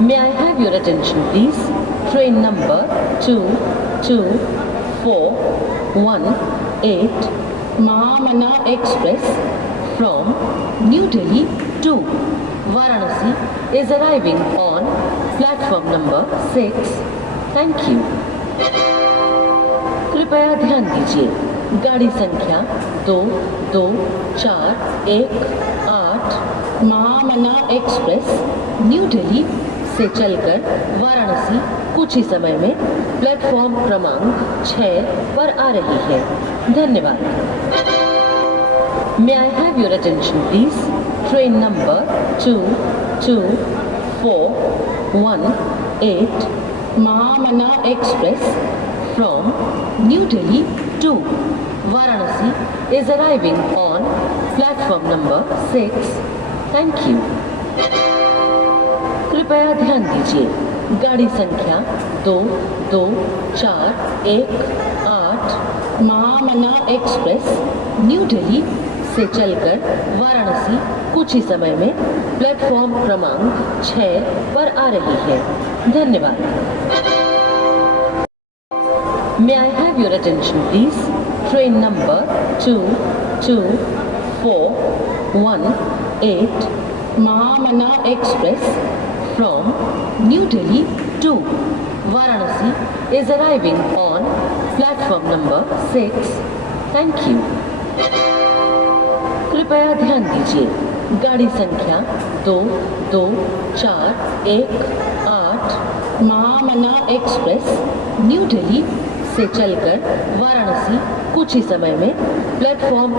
May I have your attention, please? Train number 22418 MAHAMANA Express from New Delhi to Varanasi is arriving on platform number 6. Thank you. कृपया ध्यान दीजिए, गाड़ी संख्या 2241 महामना express new Delhi से चलकर वाराणसी कुछ ही समय में प्लेटफॉर्म क्रमांक 6 पर आ रही है। धन्यवाद। May I have your attention, please? Train number 22418 MAHAMANA Express from New Delhi to Varanasi is arriving on platform number 6. Thank you. कृपया ध्यान दीजिए, गाड़ी संख्या 2241 महामना एक्सप्रेस न्यू दिल्ली से चलकर वाराणसी कुछ ही समय में प्लेटफॉर्म क्रमांक 6 पर आ रही है। धन्यवाद। May I have your attention, please? Train number 22418 MAHAMANA Express from New Delhi to Varanasi is arriving on platform number 6. Thank you. कृपया ध्यान दीजिए, गाड़ी संख्या 2241 महामना एक्सप्रेस न्यू दिल्ली से चलकर वाराणसी कुछ ही समय में प्लेटफॉर्म